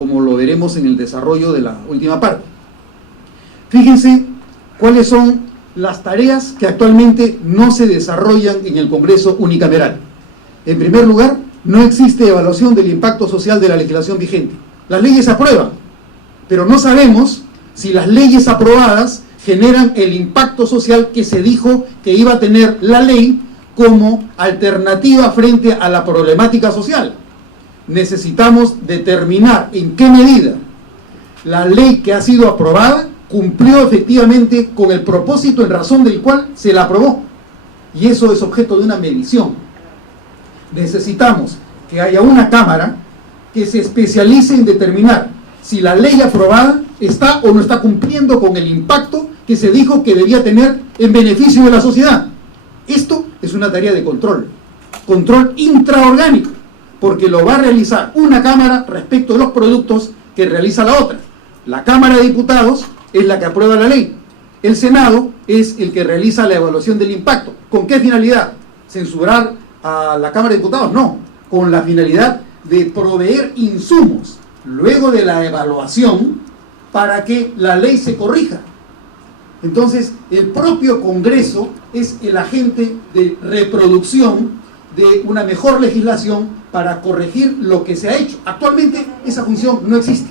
como lo veremos en el desarrollo de la última parte. Fíjense cuáles son las tareas que actualmente no se desarrollan en el Congreso unicameral. En primer lugar, no existe evaluación del impacto social de la legislación vigente. Las leyes se aprueban, pero no sabemos si las leyes aprobadas generan el impacto social que se dijo que iba a tener la ley como alternativa frente a la problemática social. Necesitamos determinar en qué medida la ley que ha sido aprobada cumplió efectivamente con el propósito en razón del cual se la aprobó. Y eso es objeto de una medición. Necesitamos que haya una Cámara que se especialice en determinar si la ley aprobada está o no está cumpliendo con el impacto que se dijo que debía tener en beneficio de la sociedad. Esto es una tarea de control intraorgánico, porque lo va a realizar una Cámara respecto de los productos que realiza la otra. La Cámara de Diputados es la que aprueba la ley. El Senado es el que realiza la evaluación del impacto. ¿Con qué finalidad? ¿Censurar a la Cámara de Diputados? No, con la finalidad de proveer insumos luego de la evaluación para que la ley se corrija. Entonces, el propio Congreso es el agente de reproducción de una mejor legislación para corregir lo que se ha hecho. Actualmente esa función no existe.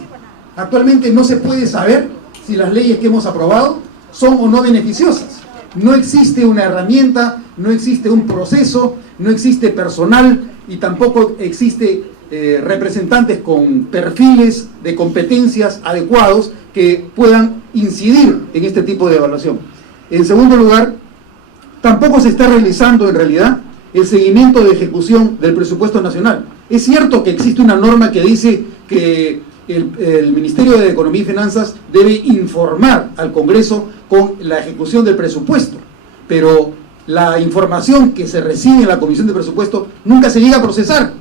Actualmente no se puede saber si las leyes que hemos aprobado son o no beneficiosas. No existe una herramienta, no existe un proceso, no existe personal y tampoco existe representantes con perfiles de competencias adecuados que puedan incidir en este tipo de evaluación. En segundo lugar, tampoco se está realizando en realidad el seguimiento de ejecución del presupuesto nacional. Es cierto que existe una norma que dice que el Ministerio de Economía y Finanzas debe informar al Congreso con la ejecución del presupuesto, pero la información que se recibe en la Comisión de Presupuesto nunca se llega a procesar,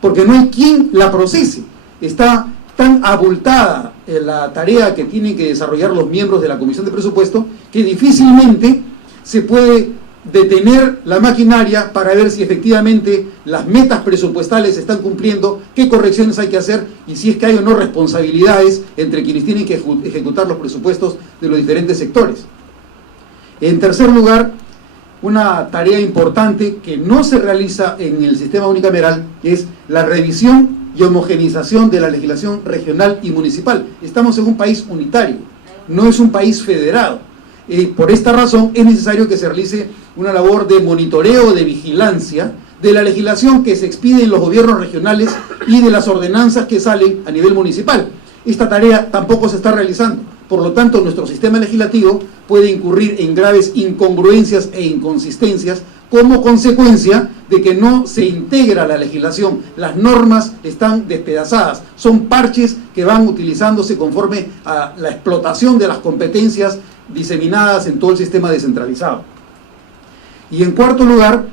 porque no hay quien la procese. Está tan abultada la tarea que tienen que desarrollar los miembros de la Comisión de Presupuesto que difícilmente se puede detener la maquinaria para ver si efectivamente las metas presupuestales se están cumpliendo, qué correcciones hay que hacer y si es que hay o no responsabilidades entre quienes tienen que ejecutar los presupuestos de los diferentes sectores. En tercer lugar, una tarea importante que no se realiza en el sistema unicameral es la revisión y homogeneización de la legislación regional y municipal. Estamos en un país unitario, no es un país federado. Por esta razón es necesario que se realice una labor de monitoreo, de vigilancia de la legislación que se expide en los gobiernos regionales y de las ordenanzas que salen a nivel municipal. Esta tarea tampoco se está realizando. Por lo tanto, nuestro sistema legislativo puede incurrir en graves incongruencias e inconsistencias como consecuencia de que no se integra la legislación. Las normas están despedazadas, son parches que van utilizándose conforme a la explotación de las competencias diseminadas en todo el sistema descentralizado. Y en cuarto lugar,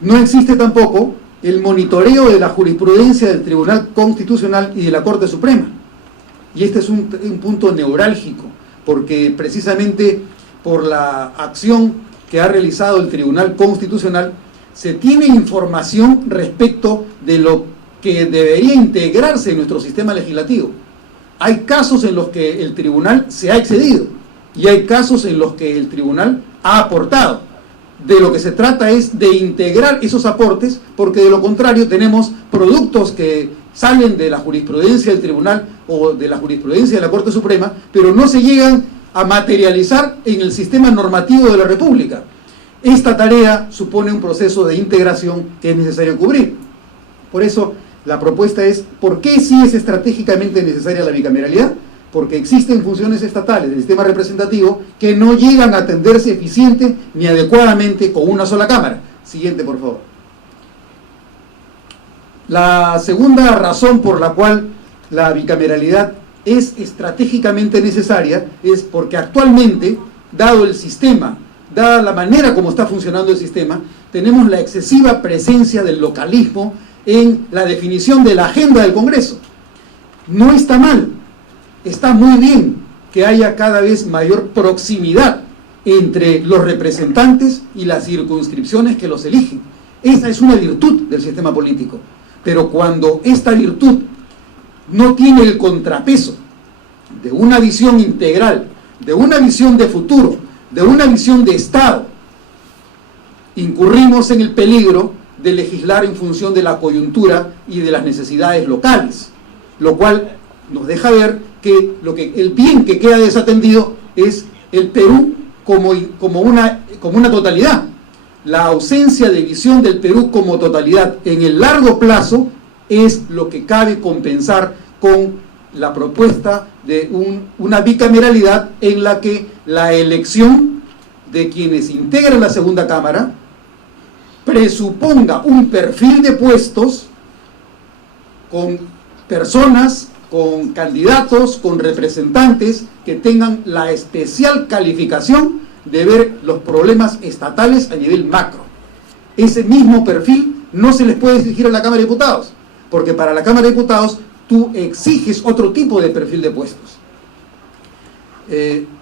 no existe tampoco el monitoreo de la jurisprudencia del Tribunal Constitucional y de la Corte Suprema. Y este es un punto neurálgico, porque precisamente por la acción que ha realizado el Tribunal Constitucional, se tiene información respecto de lo que debería integrarse en nuestro sistema legislativo. Hay casos en los que el tribunal se ha excedido y hay casos en los que el tribunal ha aportado. De lo que se trata es de integrar esos aportes, porque de lo contrario tenemos productos que salen de la jurisprudencia del tribunal o de la jurisprudencia de la Corte Suprema, pero no se llegan a materializar en el sistema normativo de la República. Esta tarea supone un proceso de integración que es necesario cubrir. Por eso la propuesta es, ¿por qué sí es estratégicamente necesaria la bicameralidad? Porque existen funciones estatales del sistema representativo que no llegan a atenderse eficiente ni adecuadamente con una sola Cámara. Siguiente, por favor. La segunda razón por la cual la bicameralidad es estratégicamente necesaria es porque actualmente, dado el sistema, dada la manera como está funcionando el sistema, tenemos la excesiva presencia del localismo en la definición de la agenda del Congreso. No está mal. Está muy bien que haya cada vez mayor proximidad entre los representantes y las circunscripciones que los eligen. Esa es una virtud del sistema político. Pero cuando esta virtud no tiene el contrapeso de una visión integral, de una visión de futuro, de una visión de Estado, incurrimos en el peligro de legislar en función de la coyuntura y de las necesidades locales, lo cual nos deja ver que el bien que queda desatendido es el Perú como una totalidad. La ausencia de visión del Perú como totalidad en el largo plazo es lo que cabe compensar con la propuesta de una bicameralidad en la que la elección de quienes integran la segunda cámara presuponga un perfil de puestos con personas, con candidatos, con representantes que tengan la especial calificación de ver los problemas estatales a nivel macro. Ese mismo perfil no se les puede exigir a la Cámara de Diputados, porque para la Cámara de Diputados tú exiges otro tipo de perfil de puestos.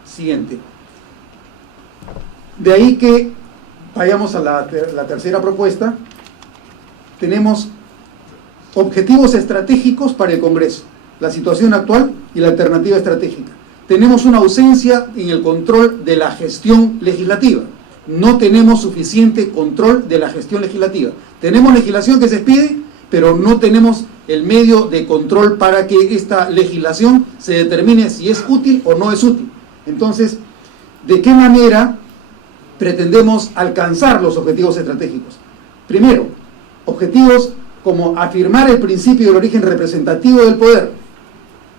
Siguiente. De ahí que vayamos a la tercera propuesta. Tenemos objetivos estratégicos para el Congreso, la situación actual y la alternativa estratégica. Tenemos una ausencia en el control de la gestión legislativa. No tenemos suficiente control de la gestión legislativa. Tenemos legislación que se expide, pero no tenemos el medio de control para que esta legislación se determine si es útil o no es útil. Entonces, ¿de qué manera pretendemos alcanzar los objetivos estratégicos? Primero, objetivos como afirmar el principio del origen representativo del poder.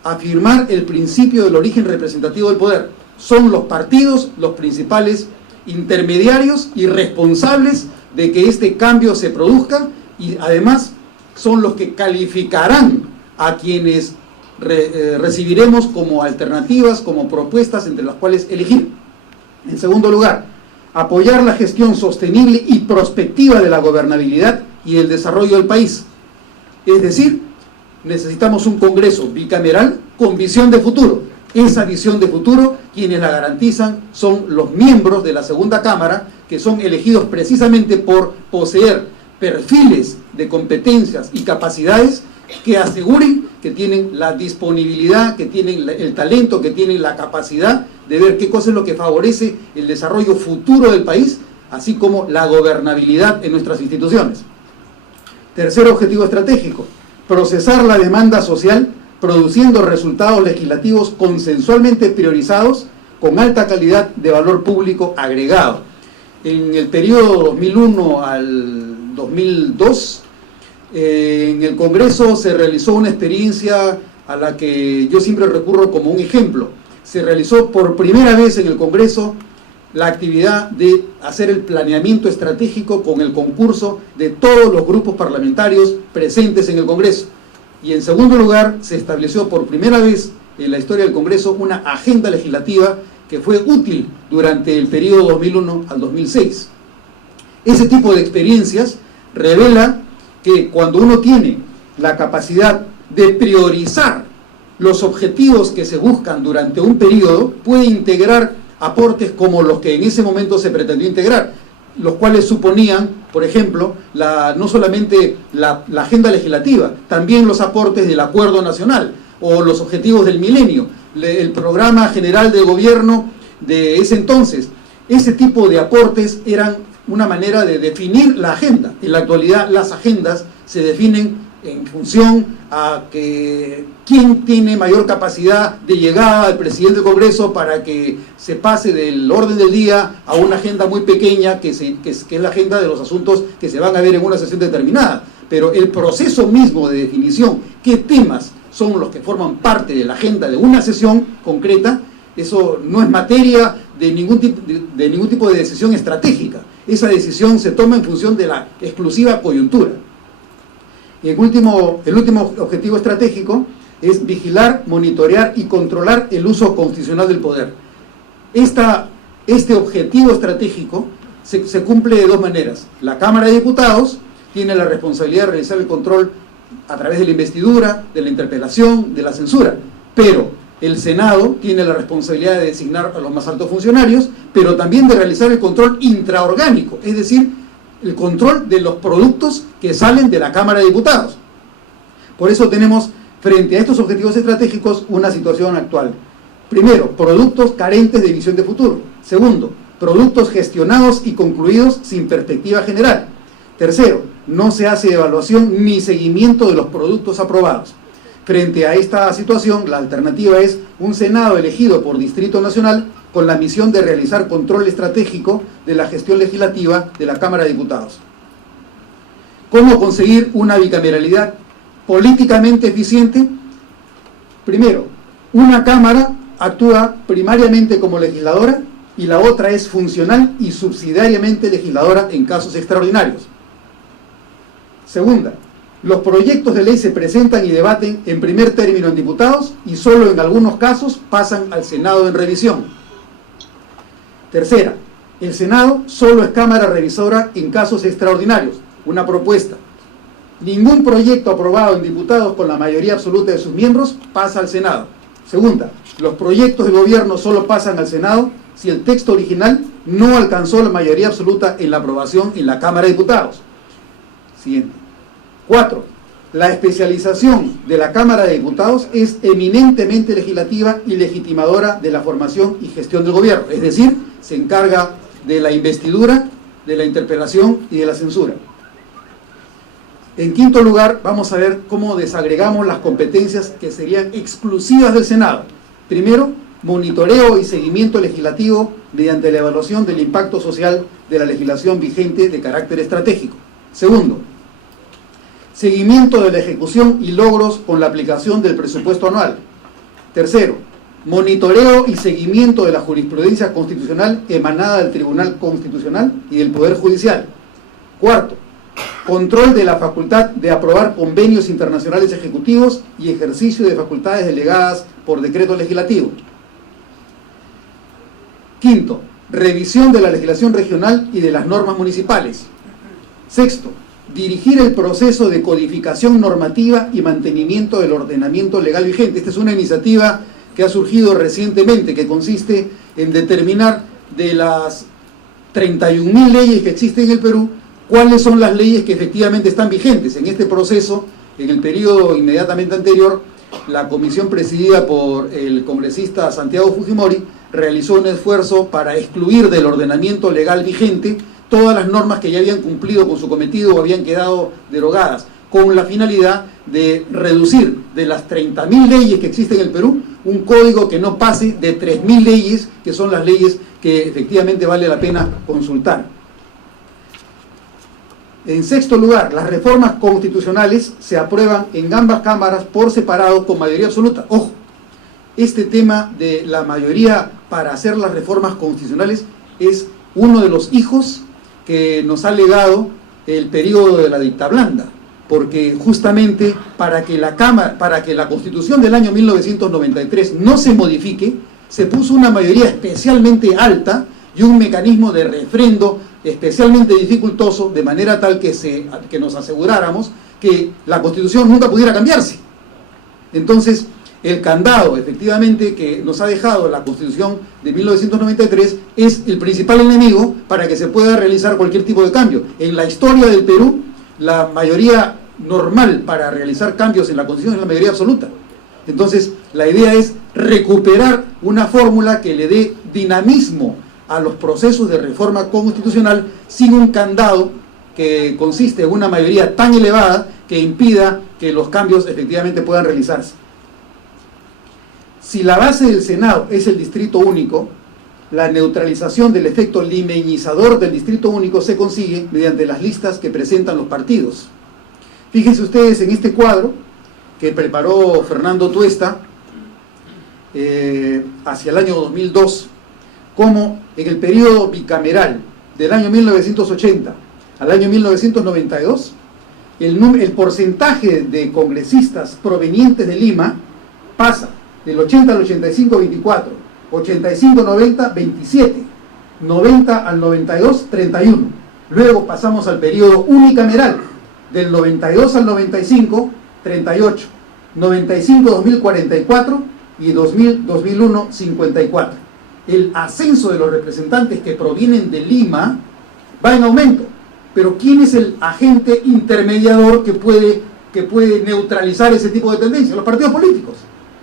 Afirmar el principio del origen representativo del poder. Son los partidos los principales intermediarios y responsables de que este cambio se produzca, y además son los que calificarán a quienes recibiremos como alternativas, como propuestas entre las cuales elegir. En segundo lugar, apoyar la gestión sostenible y prospectiva de la gobernabilidad y el desarrollo del país. Es decir, necesitamos un Congreso bicameral con visión de futuro. Esa visión de futuro, quienes la garantizan son los miembros de la segunda cámara, que son elegidos precisamente por poseer perfiles de competencias y capacidades que aseguren que tienen la disponibilidad, que tienen el talento, que tienen la capacidad de ver qué cosa es lo que favorece el desarrollo futuro del país, así como la gobernabilidad en nuestras instituciones. Tercer objetivo estratégico: procesar la demanda social produciendo resultados legislativos consensualmente priorizados con alta calidad de valor público agregado. En el periodo 2001 al 2002, en el Congreso se realizó una experiencia a la que yo siempre recurro como un ejemplo. Se realizó por primera vez en el Congreso la actividad de hacer el planeamiento estratégico con el concurso de todos los grupos parlamentarios presentes en el Congreso. Y en segundo lugar, se estableció por primera vez en la historia del Congreso una agenda legislativa que fue útil durante el periodo 2001 al 2006. Ese tipo de experiencias revela que cuando uno tiene la capacidad de priorizar los objetivos que se buscan durante un periodo, puede integrar aportes como los que en ese momento se pretendió integrar, los cuales suponían, por ejemplo, no solamente la agenda legislativa, también los aportes del Acuerdo Nacional o los objetivos del milenio, el programa general de gobierno de ese entonces. Ese tipo de aportes eran una manera de definir la agenda. En la actualidad las agendas se definen en función a quién tiene mayor capacidad de llegada al presidente del Congreso para que se pase del orden del día a una agenda muy pequeña que es la agenda de los asuntos que se van a ver en una sesión determinada. Pero el proceso mismo de definición, qué temas son los que forman parte de la agenda de una sesión concreta, eso no es materia de ningún tipo de decisión estratégica. Esa decisión se toma en función de la exclusiva coyuntura. Y el último objetivo estratégico es vigilar, monitorear y controlar el uso constitucional del poder. Este objetivo estratégico se cumple de dos maneras. La Cámara de Diputados tiene la responsabilidad de realizar el control a través de la investidura, de la interpelación, de la censura, pero el Senado tiene la responsabilidad de designar a los más altos funcionarios, pero también de realizar el control intraorgánico, es decir, el control de los productos que salen de la Cámara de Diputados. Por eso tenemos frente a estos objetivos estratégicos una situación actual. Primero, productos carentes de visión de futuro. Segundo, productos gestionados y concluidos sin perspectiva general. Tercero, no se hace evaluación ni seguimiento de los productos aprobados. Frente a esta situación, la alternativa es un Senado elegido por Distrito Nacional con la misión de realizar control estratégico de la gestión legislativa de la Cámara de Diputados. ¿Cómo conseguir una bicameralidad políticamente eficiente? Primero, una Cámara actúa primariamente como legisladora y la otra es funcional y subsidiariamente legisladora en casos extraordinarios. Segunda, los proyectos de ley se presentan y debaten en primer término en diputados y solo en algunos casos pasan al Senado en revisión. Tercera, el Senado solo es Cámara revisora en casos extraordinarios. Una propuesta: ningún proyecto aprobado en diputados con la mayoría absoluta de sus miembros pasa al Senado. Segunda, los proyectos de gobierno solo pasan al Senado si el texto original no alcanzó la mayoría absoluta en la aprobación en la Cámara de Diputados. Siguiente. 4. La especialización de la Cámara de Diputados es eminentemente legislativa y legitimadora de la formación y gestión del gobierno, es decir, se encarga de la investidura, de la interpelación y de la censura. En quinto lugar, vamos a ver cómo desagregamos las competencias que serían exclusivas del Senado. Primero, monitoreo y seguimiento legislativo mediante la evaluación del impacto social de la legislación vigente de carácter estratégico. Segundo, seguimiento de la ejecución y logros con la aplicación del presupuesto anual. Tercero, monitoreo y seguimiento de la jurisprudencia constitucional emanada del Tribunal Constitucional y del Poder Judicial. Cuarto, control de la facultad de aprobar convenios internacionales ejecutivos y ejercicio de facultades delegadas por decreto legislativo. Quinto, revisión de la legislación regional y de las normas municipales. Sexto, dirigir el proceso de codificación normativa y mantenimiento del ordenamiento legal vigente. Esta es una iniciativa que ha surgido recientemente, que consiste en determinar de las 31.000 leyes que existen en el Perú, cuáles son las leyes que efectivamente están vigentes. En este proceso, en el periodo inmediatamente anterior, la comisión presidida por el congresista Santiago Fujimori realizó un esfuerzo para excluir del ordenamiento legal vigente todas las normas que ya habían cumplido con su cometido o habían quedado derogadas, con la finalidad de reducir de las 30.000 leyes que existen en el Perú, un código que no pase de 3.000 leyes, que son las leyes que efectivamente vale la pena consultar. En sexto lugar, las reformas constitucionales se aprueban en ambas cámaras por separado con mayoría absoluta. Ojo, este tema de la mayoría para hacer las reformas constitucionales es uno de los hijos que nos ha legado el periodo de la dictablanda, porque justamente para que la Constitución del año 1993 no se modifique, se puso una mayoría especialmente alta y un mecanismo de refrendo especialmente dificultoso, de manera tal que nos aseguráramos que la Constitución nunca pudiera cambiarse. Entonces, el candado, efectivamente, que nos ha dejado la Constitución de 1993 es el principal enemigo para que se pueda realizar cualquier tipo de cambio. En la historia del Perú, la mayoría normal para realizar cambios en la Constitución es la mayoría absoluta. Entonces, la idea es recuperar una fórmula que le dé dinamismo a los procesos de reforma constitucional sin un candado que consiste en una mayoría tan elevada que impida que los cambios efectivamente puedan realizarse. Si la base del Senado es el distrito único, la neutralización del efecto limeñizador del distrito único se consigue mediante las listas que presentan los partidos. Fíjense ustedes en este cuadro que preparó Fernando Tuesta hacia el año 2002, como en el periodo bicameral del año 1980 al año 1992, el porcentaje de congresistas provenientes de Lima pasa del 80 al 85, 24, 85, 90, 27, 90 al 92, 31. Luego pasamos al periodo unicameral, del 92 al 95, 38, 95, 2000, 44 y 2000, 2001, 54. El ascenso de los representantes que provienen de Lima va en aumento, pero ¿quién es el agente intermediador que puede que puede neutralizar ese tipo de tendencias? Los partidos políticos,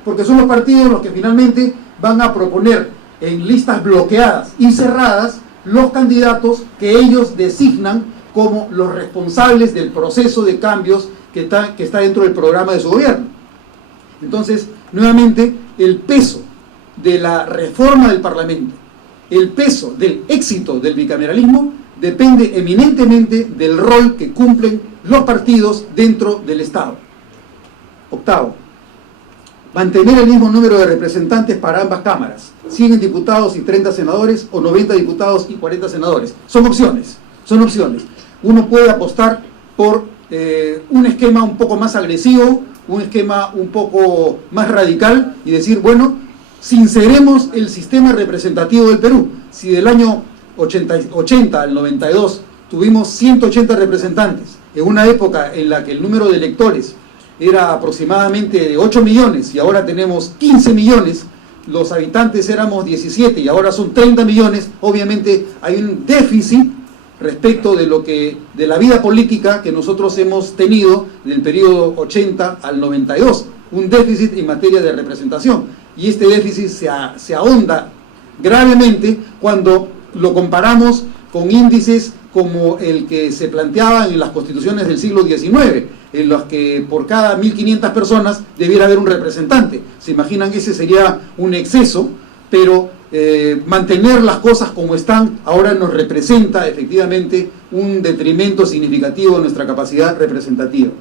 porque son los partidos los que finalmente van a proponer en listas bloqueadas y cerradas los candidatos que ellos designan como los responsables del proceso de cambios que está dentro del programa de su gobierno. Entonces, nuevamente, el peso de la reforma del Parlamento, el peso del éxito del bicameralismo, depende eminentemente del rol que cumplen los partidos dentro del Estado. Octavo, mantener el mismo número de representantes para ambas cámaras, 100 diputados y 30 senadores, o 90 diputados y 40 senadores. Son opciones. Uno puede apostar por un esquema un poco más agresivo, un esquema un poco más radical, y decir, bueno, sinceremos el sistema representativo del Perú. Si del año 80 al 92 tuvimos 180 representantes, en una época en la que el número de electores era aproximadamente de 8 millones y ahora tenemos 15 millones, los habitantes éramos 17 y ahora son 30 millones, obviamente hay un déficit respecto de la vida política que nosotros hemos tenido del periodo 80 al 92, un déficit en materia de representación, y este déficit se ahonda gravemente cuando lo comparamos con índices como el que se planteaban en las constituciones del siglo XIX, en los que por cada 1.500 personas debiera haber un representante. Se imaginan que ese sería un exceso, pero mantener las cosas como están ahora nos representa efectivamente un detrimento significativo de nuestra capacidad representativa.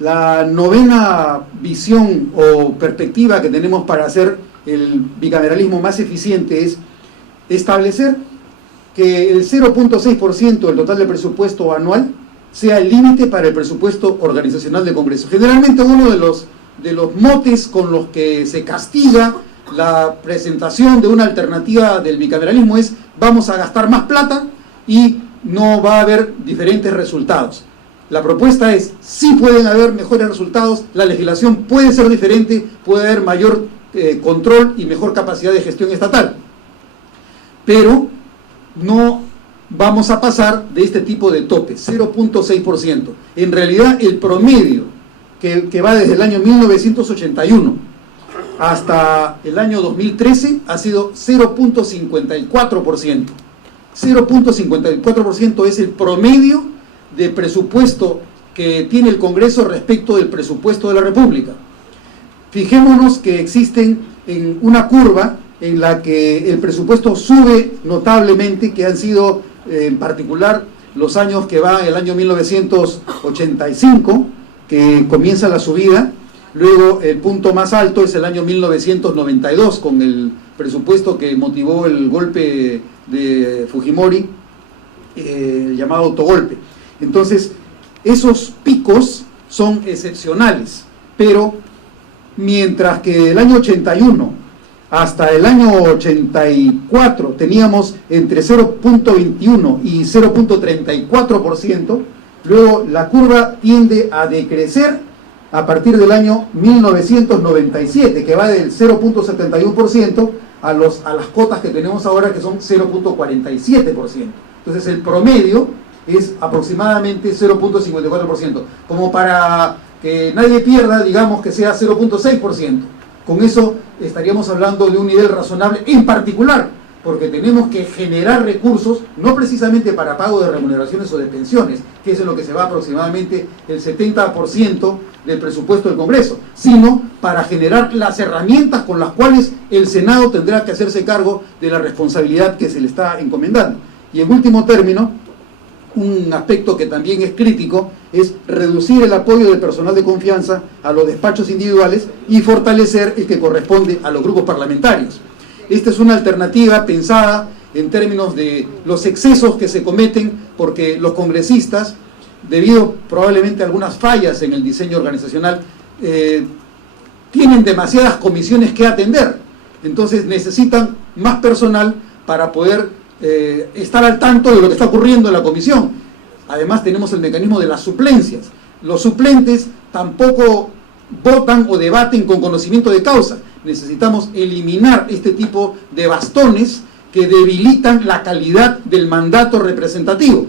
La novena visión o perspectiva que tenemos para hacer el bicameralismo más eficiente es establecer que el 0.6% del total del presupuesto anual sea el límite para el presupuesto organizacional del Congreso. Generalmente uno de los motes con los que se castiga la presentación de una alternativa del bicameralismo es: vamos a gastar más plata y no va a haber diferentes resultados. La propuesta es: sí pueden haber mejores resultados, la legislación puede ser diferente, puede haber mayor control y mejor capacidad de gestión estatal, pero no vamos a pasar de este tipo de tope, 0.6%. En realidad el promedio que va desde el año 1981 hasta el año 2013 ha sido 0.54%. 0.54% es el promedio de presupuesto que tiene el Congreso respecto del presupuesto de la República. Fijémonos que existen en una curva en la que el presupuesto sube notablemente, que han sido en particular los años que va el año 1985, que comienza la subida. Luego el punto más alto es el año 1992, con el presupuesto que motivó el golpe de Fujimori, el llamado autogolpe. Entonces, esos picos son excepcionales, pero mientras que del año 81 hasta el año 84 teníamos entre 0.21 y 0.34%, luego la curva tiende a decrecer a partir del año 1997, que va del 0.71% a las cotas que tenemos ahora, que son 0.47%. Entonces el promedio es aproximadamente 0.54%, como para que nadie pierda, digamos que sea 0.6%. Con eso estaríamos hablando de un nivel razonable, en particular porque tenemos que generar recursos, no precisamente para pago de remuneraciones o de pensiones, que es en lo que se va aproximadamente el 70% del presupuesto del Congreso, sino para generar las herramientas con las cuales el Senado tendrá que hacerse cargo de la responsabilidad que se le está encomendando. Y en último término, un aspecto que también es crítico es reducir el apoyo del personal de confianza a los despachos individuales y fortalecer el que corresponde a los grupos parlamentarios. Esta es una alternativa pensada en términos de los excesos que se cometen porque los congresistas, debido probablemente a algunas fallas en el diseño organizacional, tienen demasiadas comisiones que atender. Entonces necesitan más personal para poder estar al tanto de lo que está ocurriendo en la comisión. Además tenemos el mecanismo de las suplencias. Los suplentes tampoco votan o debaten con conocimiento de causa. Necesitamos eliminar este tipo de bastones que debilitan la calidad del mandato representativo.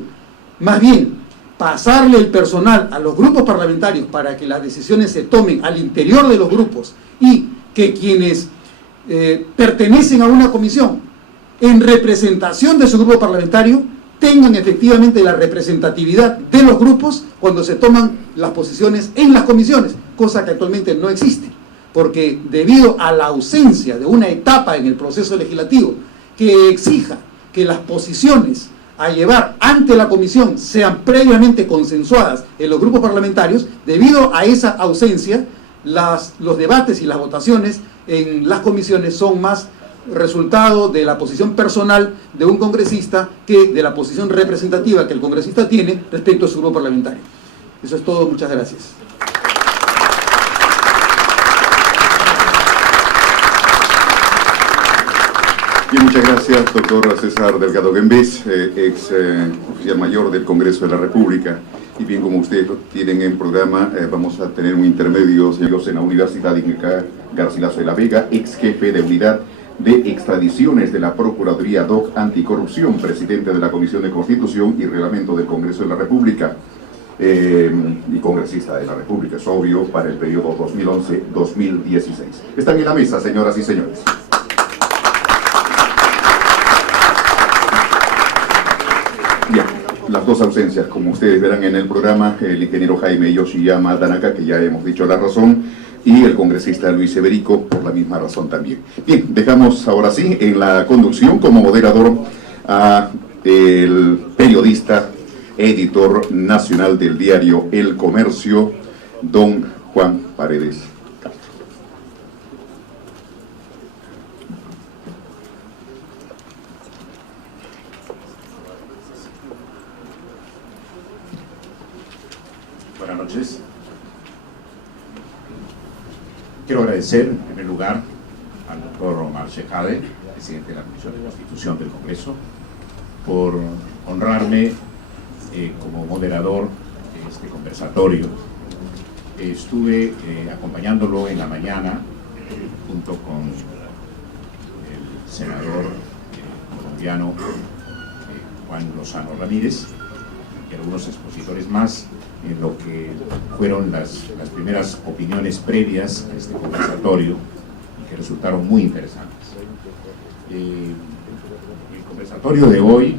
Más bien, pasarle el personal a los grupos parlamentarios para que las decisiones se tomen al interior de los grupos y que quienes pertenecen a una comisión en representación de su grupo parlamentario tengan efectivamente la representatividad de los grupos cuando se toman las posiciones en las comisiones, cosa que actualmente no existe, porque debido a la ausencia de una etapa en el proceso legislativo que exija que las posiciones a llevar ante la comisión sean previamente consensuadas en los grupos parlamentarios, debido a esa ausencia, los debates y las votaciones en las comisiones son más resultado de la posición personal de un congresista que de la posición representativa que el congresista tiene respecto a su grupo parlamentario. Eso es todo, muchas gracias. Bien, muchas gracias, doctor César Delgado Guembés, ex oficial mayor del Congreso de la República. Y bien, como ustedes lo tienen en programa, vamos a tener un intermedio, señores, en la Universidad Inca Garcilaso de la Vega, ex jefe de unidad de extradiciones de la Procuraduría DOC Anticorrupción, presidente de la Comisión de Constitución y Reglamento del Congreso de la República y congresista de la República, es obvio, para el periodo 2011-2016. Están en la mesa, señoras y señores. Bien, las dos ausencias, como ustedes verán en el programa, el ingeniero Jaime Yoshiyama Tanaka, que ya hemos dicho la razón, y el congresista Luis Iberico, por la misma razón también. Bien, dejamos ahora sí en la conducción como moderador a el periodista, editor nacional del diario El Comercio, don Juan Paredes Castro. Buenas noches. Quiero agradecer, en primer lugar, al doctor Omar Shejade, presidente de la Comisión de Constitución del Congreso, por honrarme como moderador de este conversatorio. Estuve acompañándolo en la mañana, junto con el senador colombiano Juan Lozano Ramírez, y algunos expositores más, en lo que fueron las primeras opiniones previas a este conversatorio y que resultaron muy interesantes. El conversatorio de hoy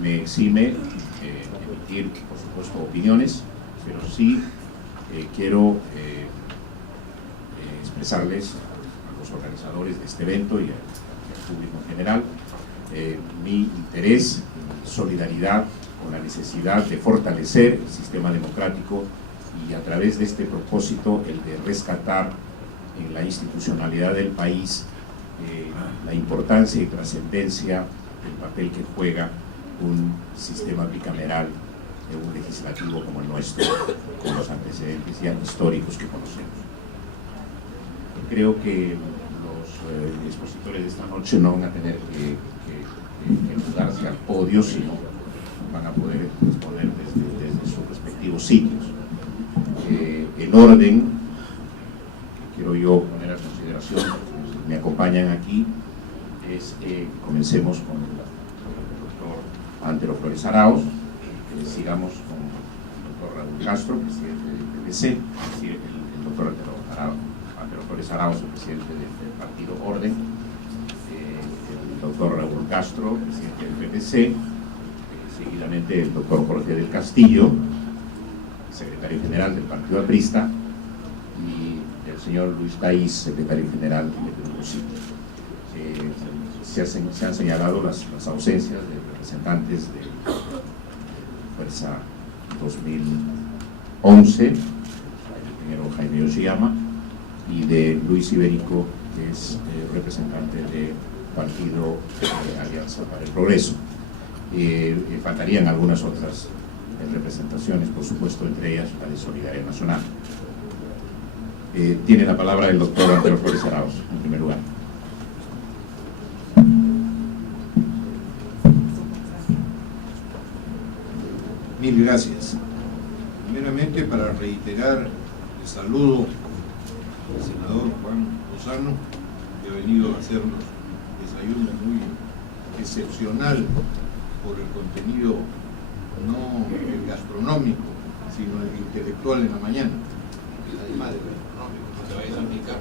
me exime emitir, por supuesto, opiniones, pero sí quiero expresarles a los organizadores de este evento y al público en general mi interés, solidaridad con la necesidad de fortalecer el sistema democrático y a través de este propósito el de rescatar en la institucionalidad del país la importancia y trascendencia del papel que juega un sistema bicameral de un legislativo como el nuestro, con los antecedentes ya históricos que conocemos. Creo que los expositores de esta noche no van a tener que mudarse al podio, sino van a poder exponer desde sus respectivos sitios. El orden que quiero yo poner a consideración, si me acompañan aquí, es que comencemos con el doctor Antero Flores Arauz, que sigamos con el doctor Raúl Castro, presidente del PPC, el doctor Antero Flores Arauz, el presidente del partido Orden, el doctor Raúl Castro, presidente del PPC, seguidamente el doctor Jorge del Castillo, secretario general del Partido Aprista, y el señor Luis Taís, secretario general del Grupo CIT. Se han señalado las ausencias de representantes de Fuerza 2011, el ingeniero Jaime Yoshiyama, y de Luis Iberico, que es representante del Partido Alianza para el Progreso. Faltarían algunas otras representaciones, por supuesto, entre ellas la de Solidaridad Nacional. Tiene la palabra el doctor Antero Flores Arauz, en primer lugar. Mil gracias. Primeramente, para reiterar el saludo al senador Juan Lozano, que ha venido a hacernos desayuno muy excepcional por el contenido no el gastronómico, sino el intelectual en la mañana. Además del gastronómico, no te vayas a picar.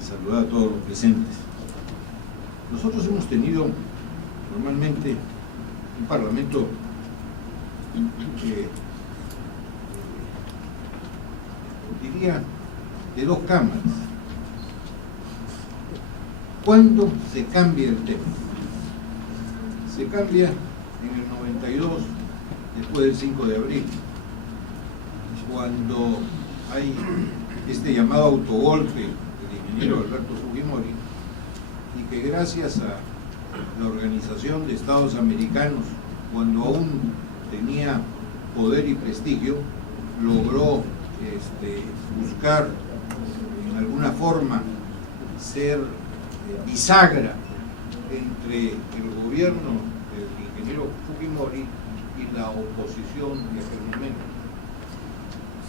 Saludar a todos los presentes. Nosotros hemos tenido normalmente un parlamento diría de dos cámaras. ¿Cuándo se cambia el tema? Se cambia en el 92, después del 5 de abril, cuando hay este llamado autogolpe del ingeniero Alberto Fujimori, y que gracias a la Organización de Estados Americanos, cuando aún tenía poder y prestigio, logró buscar en alguna forma ser bisagra entre el gobierno del ingeniero Fujimori y la oposición de aquel momento.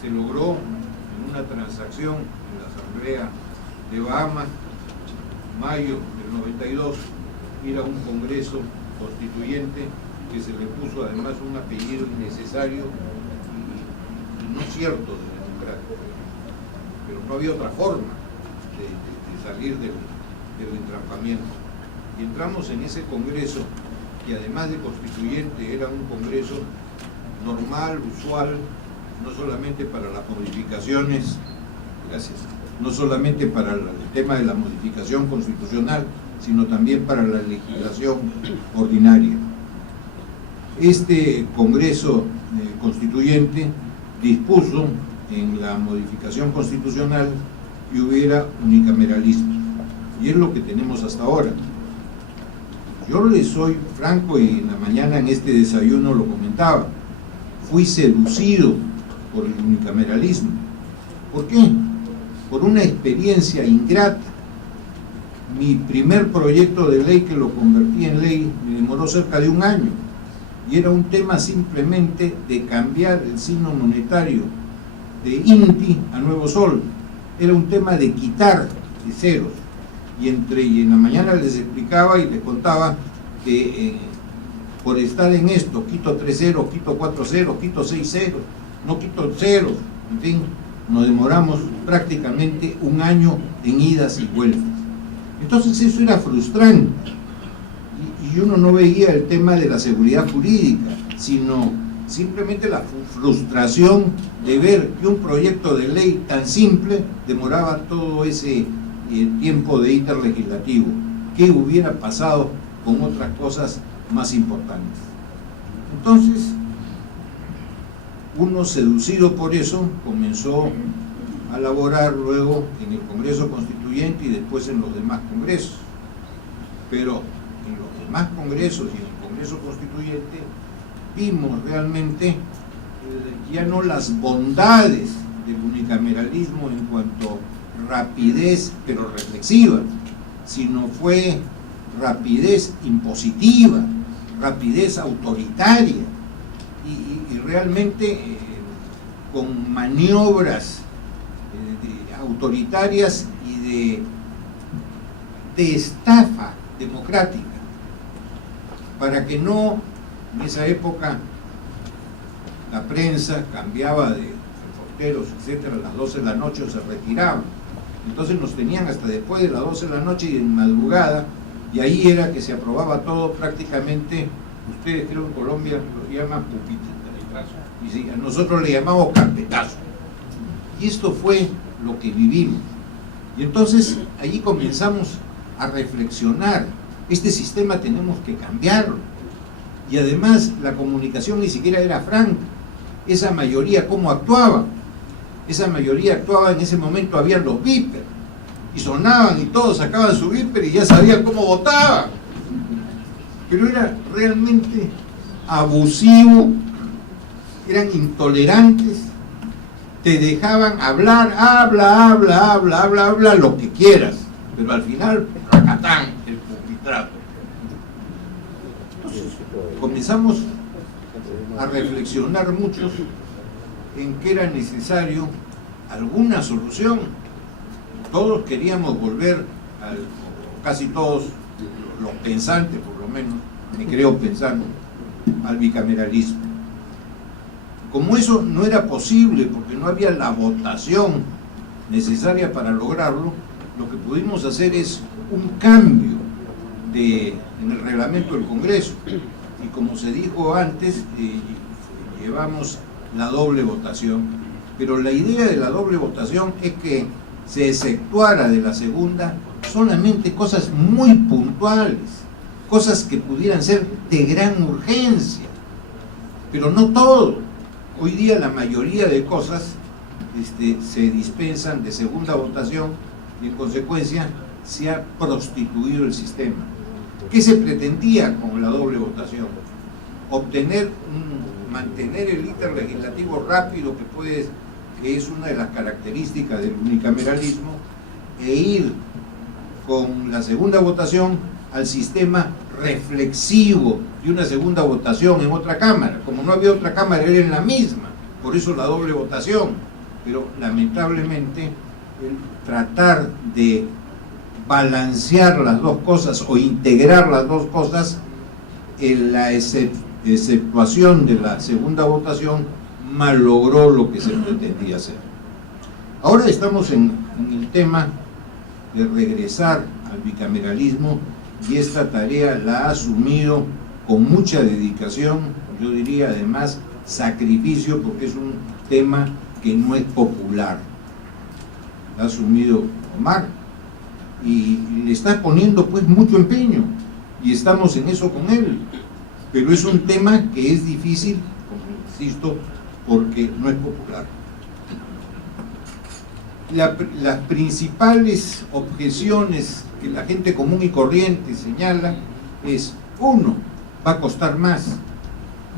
Se logró en una transacción en la Asamblea de Bahamas, mayo del 92, ir a un congreso constituyente que se le puso además un apellido innecesario y no cierto de democrático, pero no había otra forma de salir del entrampamiento. Y entramos en ese congreso, y además de constituyente era un congreso normal, usual, no solamente para las modificaciones, gracias, no solamente para el tema de la modificación constitucional, sino también para la legislación ordinaria. Este Congreso Constituyente dispuso en la modificación constitucional que hubiera unicameralismo, y es lo que tenemos hasta ahora. Yo les soy franco, y en la mañana en este desayuno lo comentaba, fui seducido por el unicameralismo. ¿Por qué? Por una experiencia ingrata. Mi primer proyecto de ley, que lo convertí en ley, me demoró cerca de un año, y era un tema simplemente de cambiar el signo monetario de INTI a Nuevo Sol. Era un tema de quitar de ceros, y en la mañana les explicaba y les contaba que por estar en esto, quito 3 ceros, quito 4 ceros, quito 6 ceros, no quito ceros, en fin, nos demoramos prácticamente un año en idas y vueltas. Entonces eso era frustrante, y uno no veía el tema de la seguridad jurídica, sino simplemente la frustración de ver que un proyecto de ley tan simple demoraba todo ese tiempo de íter legislativo. ¿Qué hubiera pasado con otras cosas más importantes? Entonces, uno seducido por eso comenzó a laborar luego en el Congreso Constituyente y después en los demás congresos. Pero en los demás congresos y en el Congreso Constituyente vimos realmente ya no las bondades del unicameralismo en cuanto a rapidez, pero reflexiva, sino fue rapidez impositiva, rapidez autoritaria, y realmente con maniobras autoritarias y de estafa democrática, para que no, en esa época la prensa cambiaba de reporteros, etcétera, a las 12 de la noche o se retiraban. Entonces nos tenían hasta después de las 12 de la noche y en madrugada, y ahí era que se aprobaba todo prácticamente. Ustedes creo en Colombia lo llaman pupita, y sí, nosotros le llamamos carpetazo. Y esto fue lo que vivimos. Y entonces allí comenzamos a reflexionar, este sistema tenemos que cambiarlo. Y además la comunicación ni siquiera era franca. Esa mayoría, ¿cómo actuaba? Esa mayoría actuaba, en ese momento habían los beepers, y sonaban y todos sacaban su beeper y ya sabían cómo votaban. Pero era realmente abusivo, eran intolerantes, te dejaban hablar, habla, lo que quieras, pero al final, racatán, el pupitrato. Entonces, comenzamos a reflexionar muchos en que era necesario alguna solución. Todos queríamos volver, casi todos los pensantes por lo menos, me creo pensar, al bicameralismo. Como eso no era posible porque no había la votación necesaria para lograrlo, lo que pudimos hacer es un cambio en el reglamento del Congreso. Y como se dijo antes, llevamos la doble votación. Pero la idea de la doble votación es que se exceptuara de la segunda solamente cosas muy puntuales, cosas que pudieran ser de gran urgencia, pero no todo. Hoy día la mayoría de cosas se dispensan de segunda votación y en consecuencia se ha prostituido el sistema. ¿Qué se pretendía con la doble votación? Mantener el íter legislativo rápido, que es una de las características del unicameralismo, e ir con la segunda votación al sistema reflexivo de una segunda votación en otra Cámara. Como no había otra Cámara, era en la misma, por eso la doble votación. Pero lamentablemente el tratar de balancear las dos cosas o integrar las dos cosas, en la exceptuación de la segunda votación malogró lo que se pretendía hacer. Ahora estamos en el tema de regresar al bicameralismo, y esta tarea la ha asumido con mucha dedicación, yo diría además sacrificio, porque es un tema que no es popular. La ha asumido Omar y le está poniendo pues mucho empeño, y estamos en eso con él, pero es un tema que es difícil, como insisto, porque no es popular. Las principales objeciones que la gente común y corriente señala es: uno, va a costar más.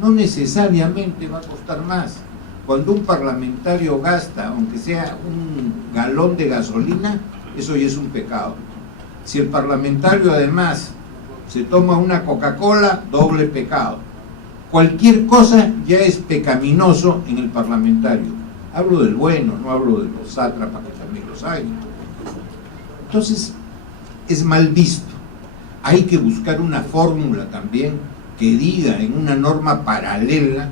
No necesariamente va a costar más. Cuando un parlamentario gasta, aunque sea un galón de gasolina, eso ya es un pecado. Si el parlamentario además se toma una Coca-Cola, doble pecado. Cualquier cosa ya es pecaminoso en el parlamentario. Hablo del bueno, no hablo de los sátrapas, que también los hay. Entonces, es mal visto. Hay que buscar una fórmula también que diga en una norma paralela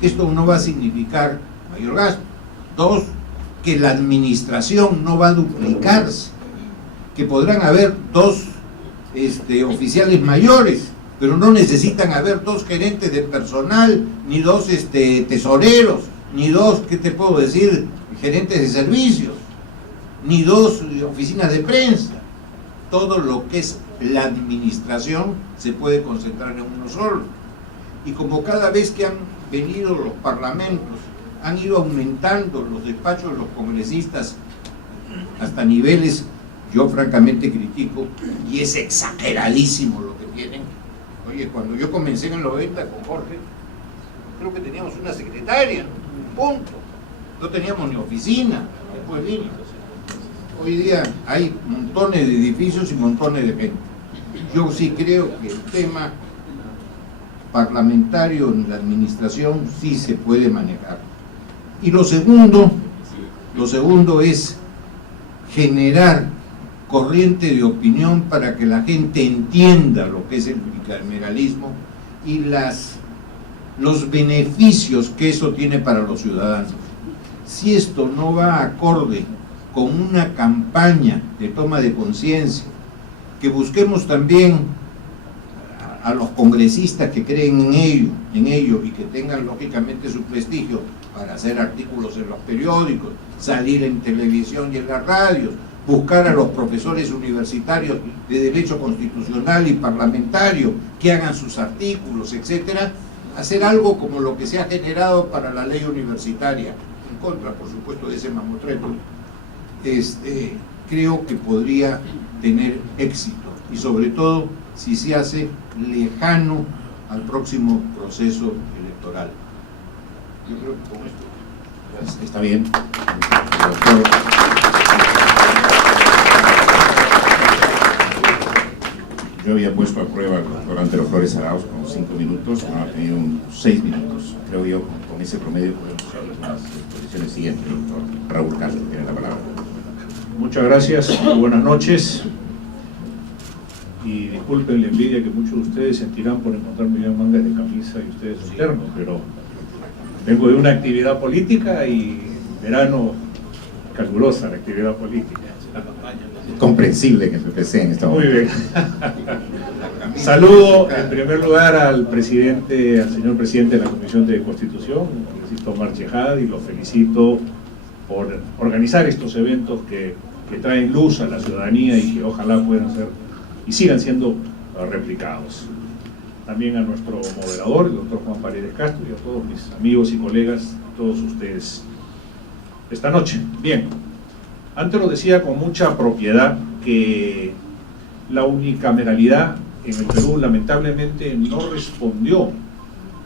que esto no va a significar mayor gasto. Dos, que la administración no va a duplicarse, que podrán haber dos oficiales mayores, pero no necesitan haber dos gerentes de personal, ni dos tesoreros, ni dos, ¿qué te puedo decir?, gerentes de servicios, ni dos oficinas de prensa. Todo lo que es la administración se puede concentrar en uno solo. Y como cada vez que han venido los parlamentos, han ido aumentando los despachos de los congresistas hasta niveles, yo francamente critico, y es exageradísimo lo que tienen. Oye, cuando yo comencé en el 90 con Jorge, creo que teníamos una secretaria, punto. No teníamos ni oficina, después vino. Hoy día hay montones de edificios y montones de gente. Yo sí creo que el tema parlamentario en la administración sí se puede manejar. Y lo segundo es generar corriente de opinión para que la gente entienda lo que es el bicameralismo y los beneficios que eso tiene para los ciudadanos. Si esto no va acorde con una campaña de toma de conciencia, que busquemos también a los congresistas que creen en ello y que tengan lógicamente su prestigio para hacer artículos en los periódicos, salir en televisión y en las radios, buscar a los profesores universitarios de Derecho Constitucional y Parlamentario que hagan sus artículos, etcétera, hacer algo como lo que se ha generado para la ley universitaria, en contra, por supuesto, de ese mamotreto. Creo que podría tener éxito, y sobre todo si se hace lejano al próximo proceso electoral. Yo creo que con esto está bien. Yo había puesto a prueba al doctor Antero Flores Arauz con 5 minutos, ha tenido 6 minutos. Creo yo con ese promedio podemos hacer las exposiciones siguientes. Doctor Raúl Castro tiene la palabra. Muchas gracias, buenas noches. y disculpen la envidia que muchos de ustedes sentirán por encontrarme yo en mangas de camisa y ustedes en terno, pero vengo de una actividad política y verano calurosa la actividad política. Comprensible que empecé en esta Muy bien. Saludo en primer lugar al señor presidente de la Comisión de Constitución, Francisco Omar Chejad, y lo felicito por organizar estos eventos que traen luz a la ciudadanía y que ojalá puedan ser y sigan siendo replicados. También a nuestro moderador, el doctor Juan Paredes Castro, y a todos mis amigos y colegas, todos ustedes esta noche. Bien, antes lo decía con mucha propiedad que la unicameralidad en el Perú lamentablemente no respondió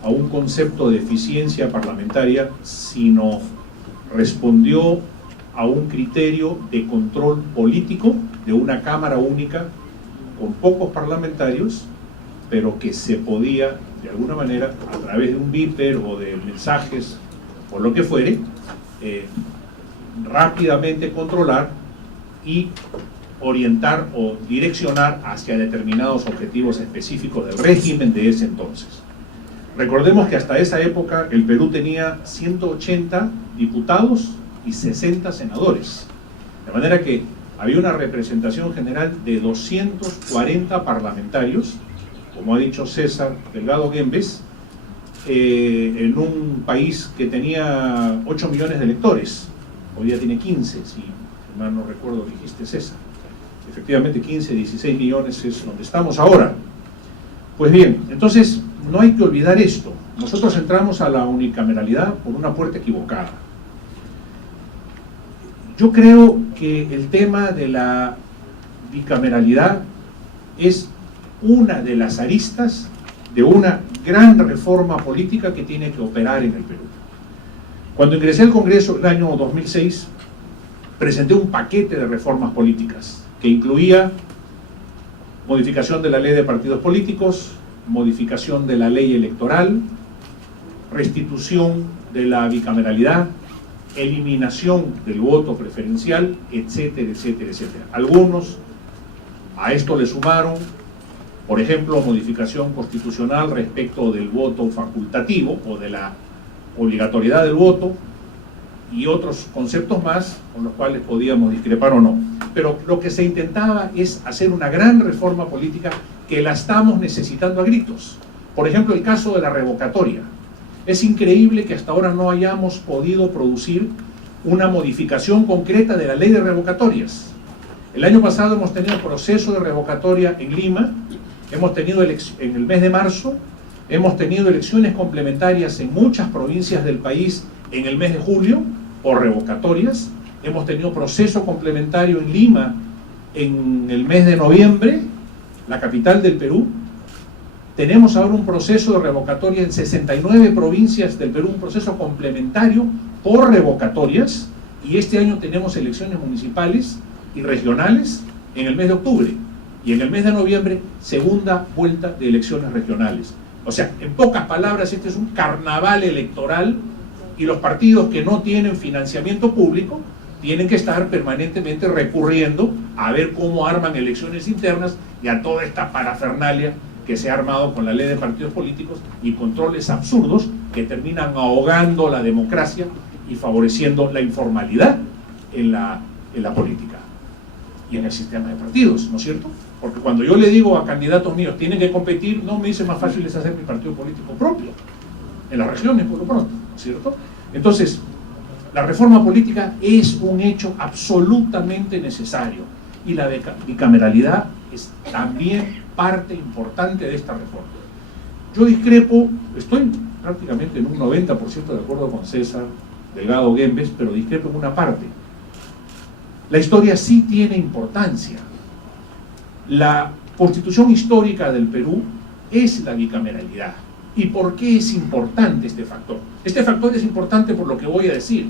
a un concepto de eficiencia parlamentaria, sino respondió a un criterio de control político de una Cámara única con pocos parlamentarios, pero que se podía, de alguna manera, a través de un víper o de mensajes o lo que fuere, rápidamente controlar y orientar o direccionar hacia determinados objetivos específicos del régimen de ese entonces. Recordemos que hasta esa época el Perú tenía 180 diputados y 60 senadores, de manera que había una representación general de 240 parlamentarios, como ha dicho César Delgado Guembes, en un país que tenía 8 millones de electores. Hoy día tiene 15, si mal no recuerdo dijiste, César. Efectivamente 15, 16 millones es donde estamos ahora. Pues bien, entonces no hay que olvidar esto. Nosotros entramos a la unicameralidad por una puerta equivocada. Yo creo que el tema de la bicameralidad es una de las aristas de una gran reforma política que tiene que operar en el Perú. Cuando ingresé al Congreso el año 2006, presenté un paquete de reformas políticas que incluía modificación de la ley de partidos políticos, modificación de la ley electoral, restitución de la bicameralidad, eliminación del voto preferencial, etcétera, etcétera, etcétera. Algunos a esto le sumaron, por ejemplo, modificación constitucional respecto del voto facultativo o de la obligatoriedad del voto y otros conceptos más con los cuales podíamos discrepar o no. Pero lo que se intentaba es hacer una gran reforma política que la estamos necesitando a gritos. Por ejemplo, el caso de la revocatoria. Es increíble que hasta ahora no hayamos podido producir una modificación concreta de la ley de revocatorias. El año pasado hemos tenido proceso de revocatoria en Lima, hemos tenido en el mes de marzo, hemos tenido elecciones complementarias en muchas provincias del país en el mes de julio, por revocatorias, hemos tenido proceso complementario en Lima en el mes de noviembre, la capital del Perú. Tenemos ahora un proceso de revocatoria en 69 provincias del Perú, un proceso complementario por revocatorias, y este año tenemos elecciones municipales y regionales en el mes de octubre, y en el mes de noviembre segunda vuelta de elecciones regionales. O sea, en pocas palabras, este es un carnaval electoral, y los partidos que no tienen financiamiento público tienen que estar permanentemente recurriendo a ver cómo arman elecciones internas y a toda esta parafernalia que se ha armado con la ley de partidos políticos y controles absurdos que terminan ahogando la democracia y favoreciendo la informalidad en la política y en el sistema de partidos, ¿no es cierto? Porque cuando yo le digo a candidatos míos tienen que competir, no me dice más fácil es hacer mi partido político propio en las regiones por lo pronto, ¿no es cierto? Entonces, la reforma política es un hecho absolutamente necesario y la bicameralidad es también parte importante de esta reforma. Yo discrepo, estoy prácticamente en un 90% de acuerdo con César Delgado Guembes, pero discrepo en una parte. La historia sí tiene importancia. La constitución histórica del Perú es la bicameralidad. ¿Y por qué es importante este factor? Este factor es importante por lo que voy a decir.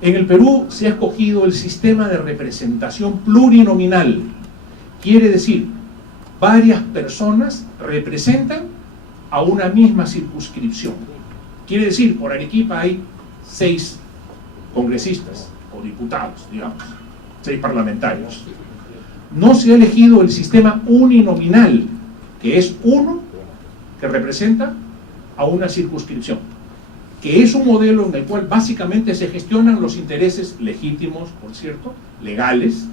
En el Perú se ha escogido el sistema de representación plurinominal. Quiere decir, varias personas representan a una misma circunscripción. Quiere decir, por Arequipa hay 6 congresistas o diputados, digamos, 6 parlamentarios. no se ha elegido el sistema uninominal, que es uno que representa a una circunscripción, que es un modelo en el cual básicamente se gestionan los intereses legítimos, por cierto, legales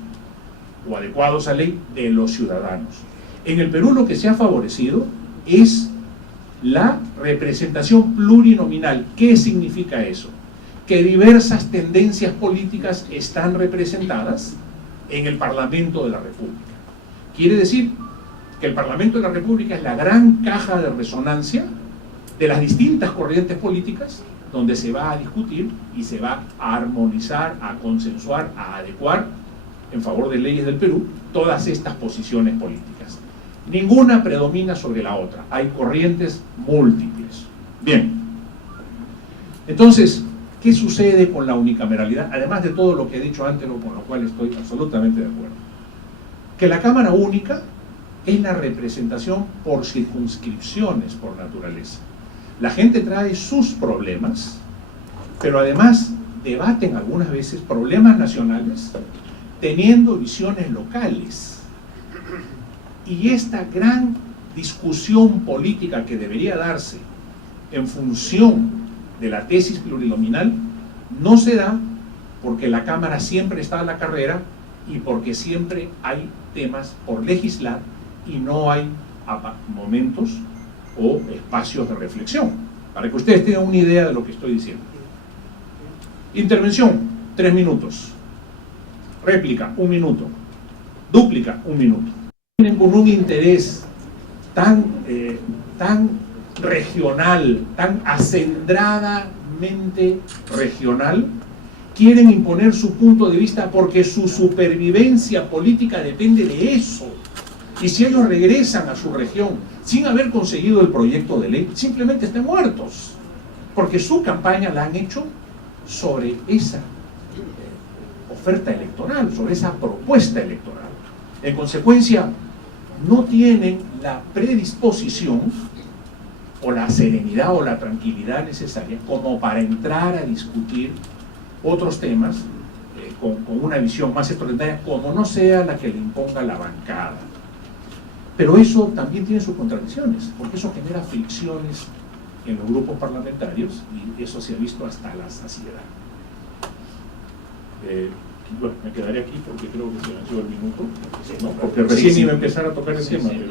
o adecuados a ley de los ciudadanos. En el Perú lo que se ha favorecido es la representación plurinominal. ¿Qué significa eso? Que diversas tendencias políticas están representadas en el Parlamento de la República. Quiere decir que el Parlamento de la República es la gran caja de resonancia de las distintas corrientes políticas, donde se va a discutir y se va a armonizar, a consensuar, a adecuar en favor de leyes del Perú todas estas posiciones políticas. Ninguna predomina sobre la otra, hay corrientes múltiples. Bien, entonces, ¿qué sucede con la unicameralidad? Además de todo lo que he dicho antes, con lo cual estoy absolutamente de acuerdo. Que la Cámara Única es la representación por circunscripciones por naturaleza. La gente trae sus problemas, pero además debaten algunas veces problemas nacionales teniendo visiones locales. Y esta gran discusión política que debería darse en función de la tesis plurinominal no se da porque la Cámara siempre está a la carrera y porque siempre hay temas por legislar y no hay momentos o espacios de reflexión, para que ustedes tengan una idea de lo que estoy diciendo. Intervención, 3 minutos. Réplica, 1 minuto. Dúplica, 1 minuto. Tienen con un interés tan regional, tan acendradamente regional, quieren imponer su punto de vista porque su supervivencia política depende de eso. Y si ellos regresan a su región sin haber conseguido el proyecto de ley, simplemente están muertos, porque su campaña la han hecho sobre esa oferta electoral, sobre esa propuesta electoral. En consecuencia, no tienen la predisposición o la serenidad o la tranquilidad necesaria como para entrar a discutir otros temas con una visión más extraordinaria, como no sea la que le imponga la bancada. Pero eso también tiene sus contradicciones, porque eso genera fricciones en los grupos parlamentarios y eso se ha visto hasta la saciedad. Bueno, me quedaré aquí porque creo que se venció el minuto, ¿no? Porque recién iba a empezar a tocar el tema, pero...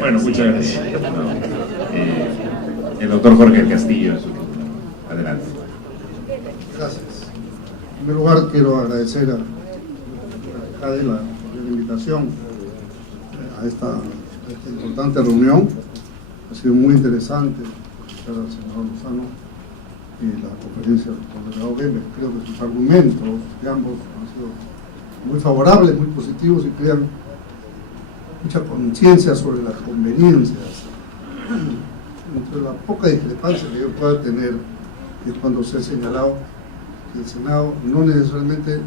Bueno, muchas gracias. El doctor Jorge Castillo, adelante. Gracias. En primer lugar, quiero agradecer a Cade la invitación a esta importante reunión. Ha sido muy interesante escuchar al senador Lozano y la conferencia del delegado Gómez. Creo que sus argumentos de ambos han sido muy favorables, muy positivos y crean mucha conciencia sobre las conveniencias. Entre la poca discrepancia que yo pueda tener es cuando se ha señalado que el Senado no necesariamente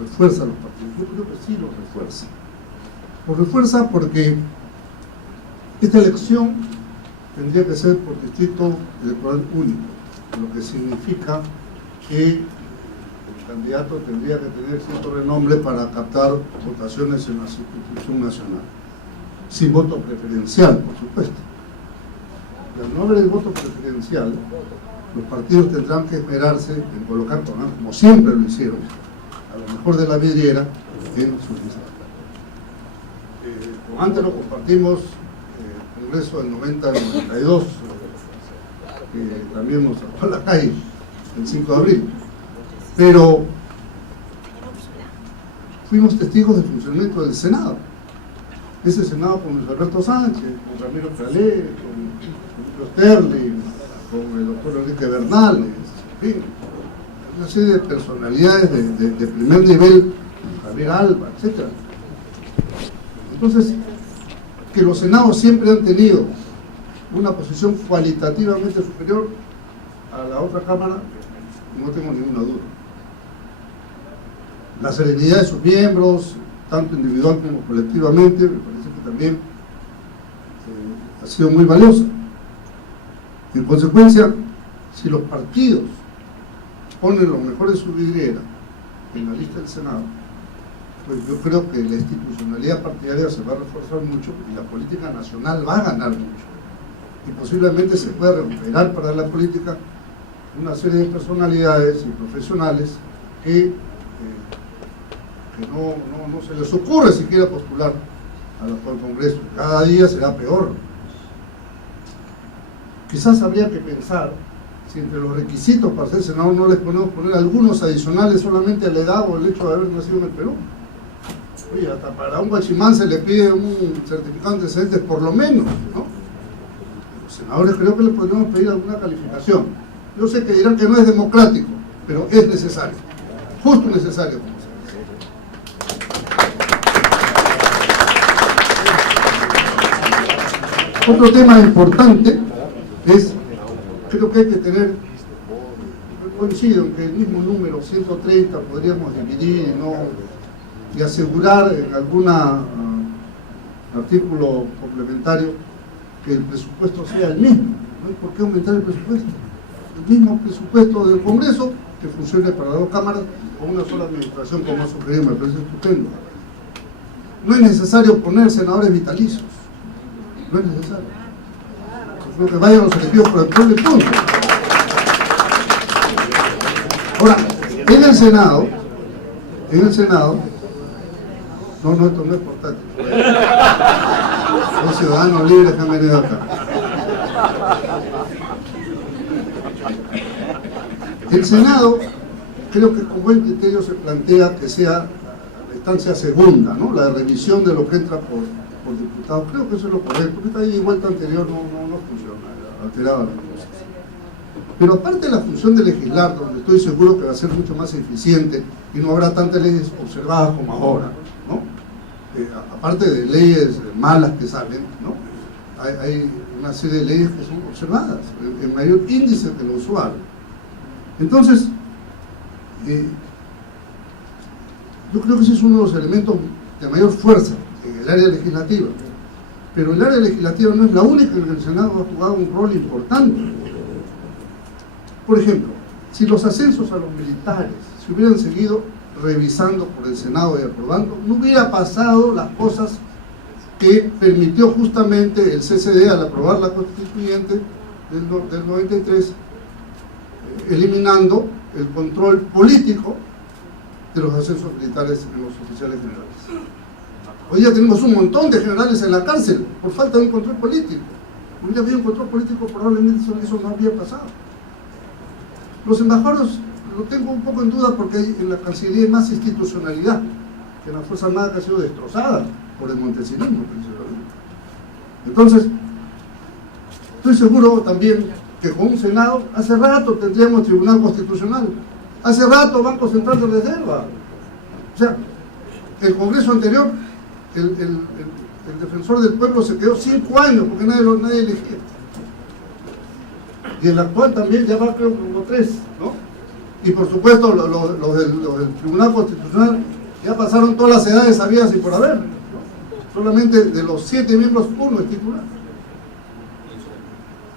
refuerza a los partidos. Yo creo que sí los refuerza. Los refuerza porque esta elección tendría que ser por distrito electoral único, lo que significa que el candidato tendría que tener cierto renombre para captar votaciones en la circunscripción nacional, sin voto preferencial, por supuesto. Al no haber el voto preferencial, los partidos tendrán que esmerarse en colocar, como siempre lo hicieron, a lo mejor de la vidriera en sus listas. Con antes lo compartimos, el Congreso del 90-92, que también nos sacó a la calle el 5 de abril. Pero fuimos testigos del funcionamiento del Senado. Ese Senado con Luis Alberto Sánchez, con Ramiro Calé, con Sterling, con el doctor Enrique Bernales, en fin, una serie de personalidades de primer nivel, Javier Alba, etc. Entonces, que los senados siempre han tenido una posición cualitativamente superior a la otra Cámara, no tengo ninguna duda. La serenidad de sus miembros, tanto individual como colectivamente, me parece que también ha sido muy valiosa. En consecuencia, si los partidos ponen lo mejor de su vidriera en la lista del Senado, pues yo creo que la institucionalidad partidaria se va a reforzar mucho y la política nacional va a ganar mucho. Y posiblemente se pueda recuperar para la política una serie de personalidades y profesionales que no se les ocurre siquiera postular al actual Congreso. Cada día será peor. Quizás habría que pensar si entre los requisitos para ser senador no les podemos poner algunos adicionales solamente a la edad o el hecho de haber nacido en el Perú. Oye, hasta para un guachimán se le pide un certificado de antecedentes por lo menos, ¿no? Los senadores creo que les podríamos pedir alguna calificación. Yo sé que dirán que no es democrático, pero es necesario, justo necesario. Otro tema importante es, creo que hay que tener, coincido en que el mismo número 130 podríamos dividir y asegurar en algún artículo complementario que el presupuesto sea el mismo. No hay por qué aumentar el presupuesto. El mismo presupuesto del Congreso que funcione para las dos cámaras con una sola administración, como ha sugerido, me parece estupendo. No es necesario poner senadores vitalicios. No es necesario. Creo que vayan los elegidos por el pueblo y punto. Ahora, en el Senado, no, esto no es portátil. Los ciudadanos libres que han venido acá. El Senado, creo que con buen criterio se plantea que sea la instancia segunda, ¿no? La revisión de lo que entra por diputados. Creo que eso es lo correcto, porque esta ida y vuelta anterior no funciona, alteraba las cosas. Pero aparte de la función de legislar, donde estoy seguro que va a ser mucho más eficiente y no habrá tantas leyes observadas como ahora, ¿no? Aparte de leyes malas que salen, ¿no? Hay una serie de leyes que son observadas en mayor índice que lo usual. Entonces, yo creo que ese es uno de los elementos de mayor fuerza en el área legislativa. Pero el área legislativa no es la única en la que el Senado ha jugado un rol importante. Por ejemplo, si los ascensos a los militares se hubieran seguido revisando por el Senado y aprobando, no hubiera pasado las cosas que permitió justamente el CCD al aprobar la constituyente del 93, eliminando el control político de los ascensos militares en los oficiales generales. Hoy día tenemos un montón de generales en la cárcel por falta de un control político. Hoy día había un control político, probablemente eso no había pasado. Los embajadores lo tengo un poco en duda porque en la Cancillería hay más institucionalidad que en la Fuerza Armada, que ha sido destrozada por el montesinismo principalmente. Entonces, estoy seguro también que con un Senado, hace rato tendríamos Tribunal Constitucional, hace rato Banco Central de Reserva. O sea, el Congreso anterior, el defensor del pueblo se quedó 5 años porque nadie elegía. Y el actual también ya va, creo, como 3, ¿no? Y por supuesto los del Tribunal Constitucional ya pasaron todas las edades habidas y por haber, ¿no? Solamente de los 7 miembros, 1 es titular.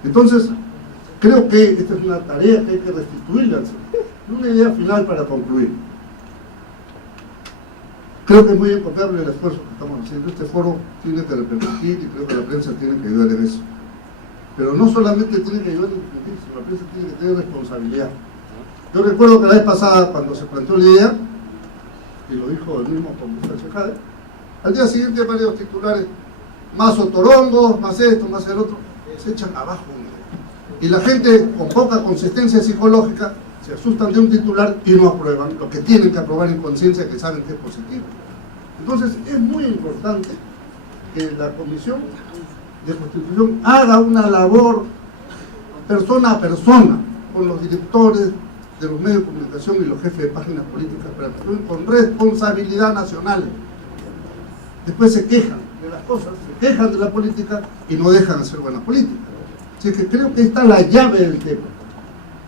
Entonces, creo que esta es una tarea que hay que restituirla. Una idea final para concluir. Creo que es muy encomiable el esfuerzo que estamos haciendo. Este foro tiene que repercutir y creo que la prensa tiene que ayudar en eso. Pero no solamente tiene que ayudar en discutir, sino la prensa tiene que tener responsabilidad. Yo recuerdo que la vez pasada, cuando se planteó la idea, y lo dijo el mismo congresista Chejade, al día siguiente varios titulares, más otorongos, más esto, más el otro, se echan abajo. Y la gente con poca consistencia psicológica se asustan de un titular y no aprueban lo que tienen que aprobar en conciencia, que saben que es positivo. Entonces es muy importante que la Comisión de Constitución haga una labor persona a persona con los directores de los medios de comunicación y los jefes de páginas políticas para que actúen con responsabilidad nacional. Después se quejan de las cosas, se quejan de la política y no dejan hacer buena política. Así que creo que esta es la llave del tema.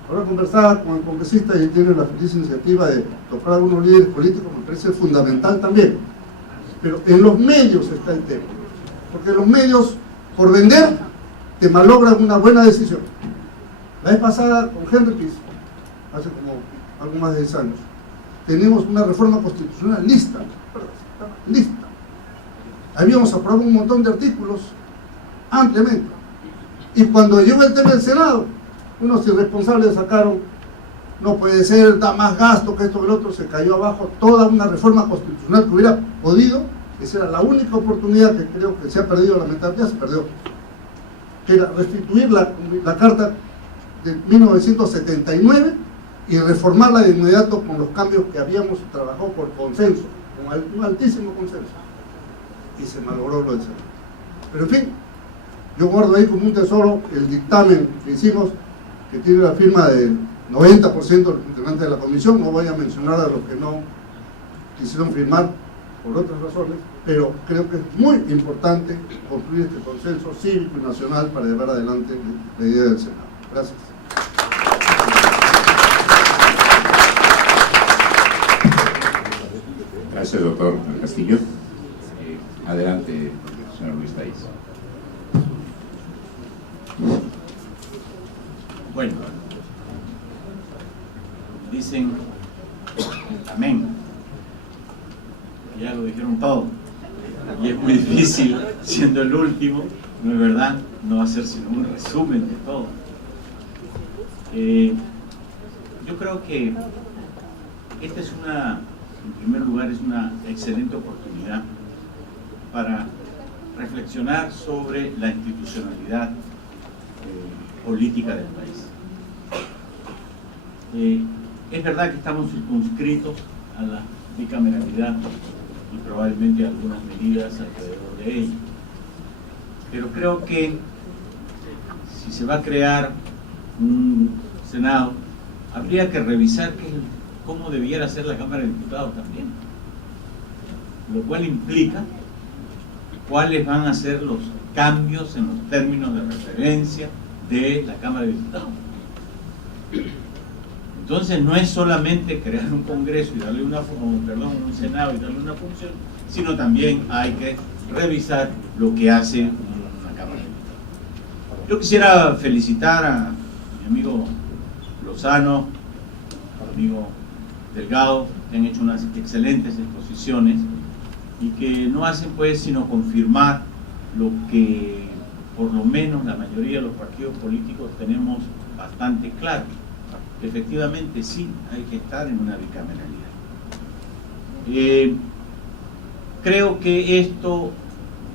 Ahora conversaba con el congresista y tiene la feliz iniciativa de tocar a algunos líderes políticos, me parece fundamental también. Pero en los medios está el tema. Porque los medios, por vender, te malogran una buena decisión. La vez pasada con Henry Kiss, hace como algo más de 10 años, tenemos una reforma constitucional lista. Habíamos aprobado un montón de artículos ampliamente. Y cuando llegó el tema del Senado, unos irresponsables sacaron, no puede ser, da más gasto que esto que el otro, se cayó abajo toda una reforma constitucional que hubiera podido, esa era la única oportunidad que creo que se ha perdido, lamentablemente se perdió, que era restituir la Carta de 1979 y reformarla de inmediato con los cambios que habíamos trabajado por consenso, con un altísimo consenso, y se malogró lo del Senado. Pero en fin, yo guardo ahí como un tesoro el dictamen que hicimos, que tiene la firma del 90% de los integrantes de la comisión. No voy a mencionar a los que no quisieron firmar por otras razones, pero creo que es muy importante construir este consenso cívico y nacional para llevar adelante la idea del Senado. Gracias. Gracias, doctor Castillo. Adelante, señor Luis Taiz. Bueno, dicen amén, ya lo dijeron todo, y es muy difícil, siendo el último, no es verdad, no va a ser sino un resumen de todo. Yo creo que esta es en primer lugar, es una excelente oportunidad para reflexionar sobre la institucionalidad política del país. Es verdad que estamos circunscritos a la bicameralidad y probablemente a algunas medidas alrededor de ella, pero creo que si se va a crear un Senado, habría que revisar cómo debiera ser la Cámara de Diputados también, lo cual implica cuáles van a ser los cambios en los términos de referencia de la Cámara de Diputados. Entonces no es solamente crear un Congreso y darle un Senado y darle una función, sino también hay que revisar lo que hace una Cámara de Diputados. Yo quisiera felicitar a mi amigo Lozano, al amigo Delgado, que han hecho unas excelentes exposiciones y que no hacen pues sino confirmar lo que por lo menos la mayoría de los partidos políticos tenemos bastante claro. Efectivamente sí, hay que estar en una bicameralidad. Creo que esto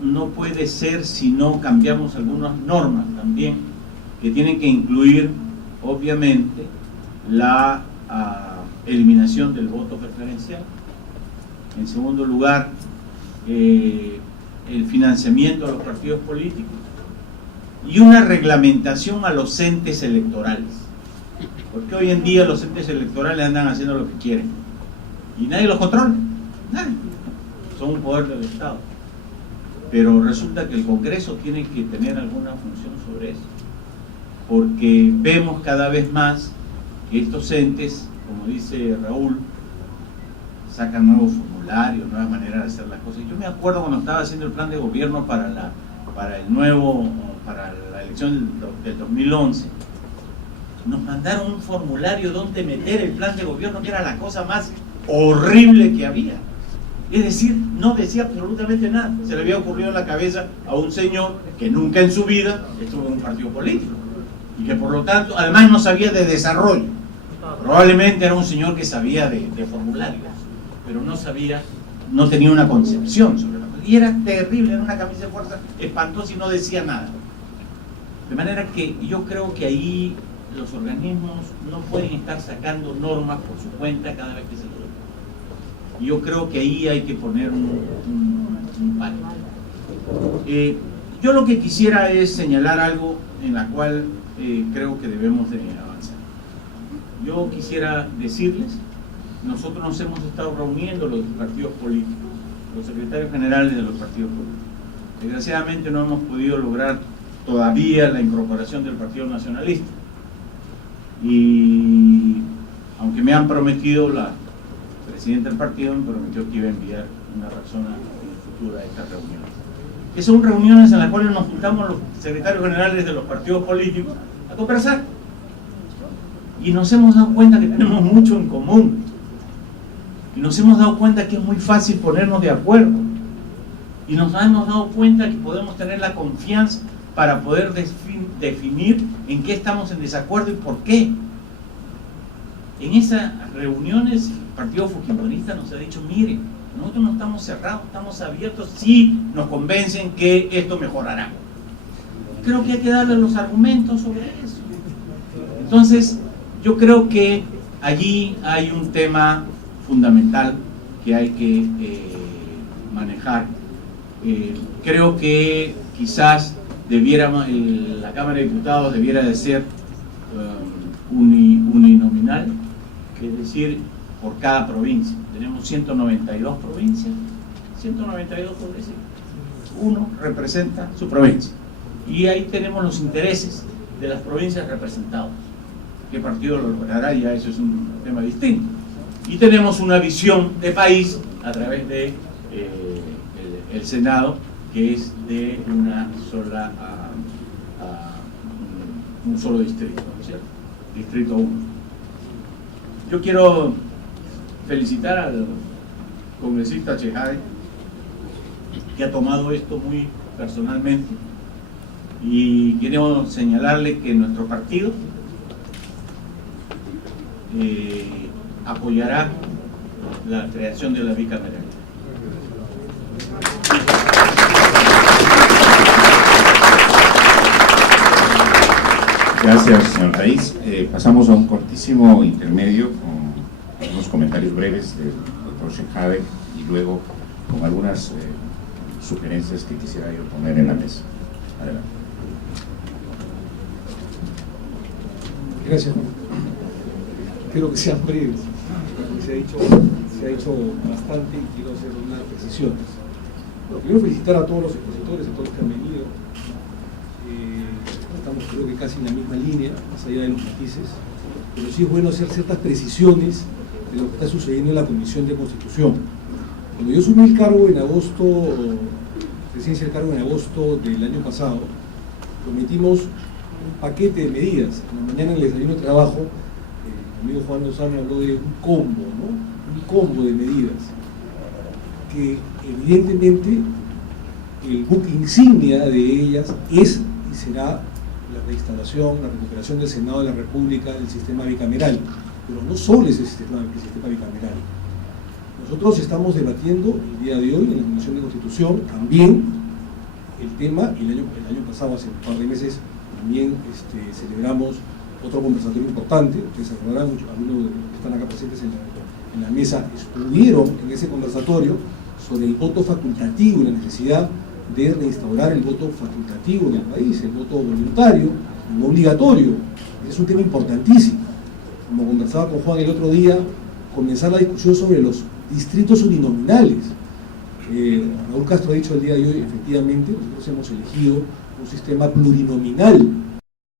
no puede ser si no cambiamos algunas normas también, que tienen que incluir obviamente la eliminación del voto preferencial. En segundo lugar, el financiamiento a los partidos políticos y una reglamentación a los entes electorales, porque hoy en día los entes electorales andan haciendo lo que quieren y nadie los controla, nadie, son un poder del Estado, pero resulta que el Congreso tiene que tener alguna función sobre eso, porque vemos cada vez más que estos entes, como dice Raúl, sacan nuevos formularios, nuevas maneras de hacer las cosas. Yo me acuerdo cuando estaba haciendo el plan de gobierno para la elección del 2011, nos mandaron un formulario donde meter el plan de gobierno, que era la cosa más horrible que había. Es decir, no decía absolutamente nada. Se le había ocurrido en la cabeza a un señor que nunca en su vida estuvo en un partido político y que por lo tanto, además no sabía de desarrollo. Probablemente era un señor que sabía de formularios, pero no tenía una concepción sobre la cosa. Y era terrible, era una camisa de fuerza espantosa y no decía nada. De manera que yo creo que ahí los organismos no pueden estar sacando normas por su cuenta cada vez que se quieren. Y yo creo que ahí hay que poner un palo. Yo lo que quisiera es señalar algo en la cual creo que debemos de avanzar. Yo quisiera decirles, nosotros nos hemos estado reuniendo los partidos políticos, los secretarios generales de los partidos políticos. Desgraciadamente no hemos podido lograr todavía la incorporación del Partido Nacionalista. Y aunque me han prometido, la presidenta del partido me prometió que iba a enviar una persona en el futuro a estas reuniones. Que son reuniones en las cuales nos juntamos los secretarios generales de los partidos políticos a conversar y nos hemos dado cuenta que tenemos mucho en común. Y nos hemos dado cuenta que es muy fácil ponernos de acuerdo. Y nos hemos dado cuenta que podemos tener la confianza para poder definir en qué estamos en desacuerdo y por qué. En esas reuniones, el Partido Fujimorista nos ha dicho, miren, nosotros no estamos cerrados, estamos abiertos, si nos convencen que esto mejorará. Creo que hay que darle los argumentos sobre eso. Entonces, yo creo que allí hay un tema fundamental que hay que manejar. Creo que quizás la Cámara de Diputados debiera de ser uninominal, es decir, por cada provincia. Tenemos 192 provincias, 192 provincias, uno representa su provincia. Y ahí tenemos los intereses de las provincias representadas. ¿Qué partido lo logrará? Ya eso es un tema distinto. Y tenemos una visión de país a través de el Senado, que es de un solo distrito, ¿no es cierto? Distrito 1. Yo quiero felicitar al congresista Chejade, que ha tomado esto muy personalmente, y quiero señalarle que nuestro partido apoyará la creación de la bicameralidad. Gracias, señor Raiz. Pasamos a un cortísimo intermedio con unos comentarios breves del doctor Chejade y luego con algunas sugerencias que quisiera yo poner en la mesa. Adelante. Gracias, Juan. Espero que sean breves. Se ha hecho bastante y quiero hacer unas precisiones. Bueno, quiero felicitar a todos los expositores, a todos los que han venido. Estamos creo que casi en la misma línea, más allá de los matices, pero sí es bueno hacer ciertas precisiones de lo que está sucediendo en la Comisión de Constitución. Cuando yo asumí el cargo en agosto, presidencia del cargo en agosto del año pasado, prometimos un paquete de medidas. En la mañana en el desayuno de trabajo, el amigo Juan Lozano habló de un combo, ¿no? Un combo de medidas que evidentemente el buque insignia de ellas es y será la reinstalación, la recuperación del Senado de la República, del sistema bicameral, pero no solo es el sistema bicameral. Nosotros estamos debatiendo el día de hoy en la Comisión de Constitución también el tema, y el año pasado, hace un par de meses, también celebramos otro conversatorio importante. Ustedes se acordarán, algunos de los que están acá presentes en la mesa estuvieron en ese conversatorio sobre el voto facultativo y la necesidad de reinstaurar el voto facultativo en el país, el voto voluntario, no obligatorio. Es un tema importantísimo. Como conversaba con Juan el otro día, comenzar la discusión sobre los distritos uninominales. Raúl Castro ha dicho el día de hoy, efectivamente, nosotros hemos elegido un sistema plurinominal